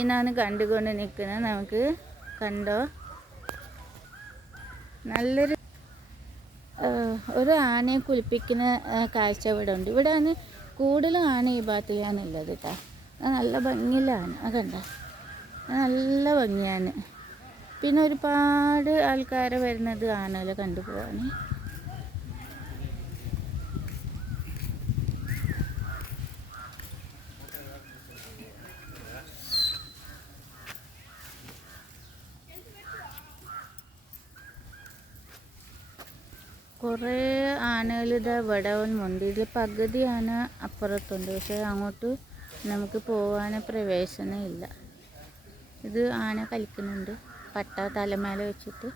ഇതിനാണ് കണ്ടുകൊണ്ട് നിൽക്കുന്നത്. നമുക്ക് കണ്ടോ, നല്ലൊരു ഒരു ആനയെ കുളിപ്പിക്കുന്ന കാഴ്ച ഇവിടെ ഉണ്ട്. ഇവിടെ ആണ് കൂടുതലും ആന ഈ ഭാഗത്ത് ചെയ്യാനുള്ളത് കേട്ടോ. നല്ല ഭംഗിയിലാണ്, കണ്ട നല്ല ഭംഗിയാണ്. പിന്നെ ഒരുപാട് ആൾക്കാർ വരുന്നത് ആനകളെ കണ്ടുപോകാൻ. കുറേ ആനകൾ ഇതാ ഇവിടെ ഉണ്ട്. ഇതിൽ പകുതി ആന അപ്പുറത്തുണ്ട്, പക്ഷേ അങ്ങോട്ട് നമുക്ക് പോകാൻ പ്രവേശനം ഇല്ല. ഇത് ആന കളിക്കുന്നുണ്ട്, പട്ട തലമേലെ വെച്ചിട്ട്.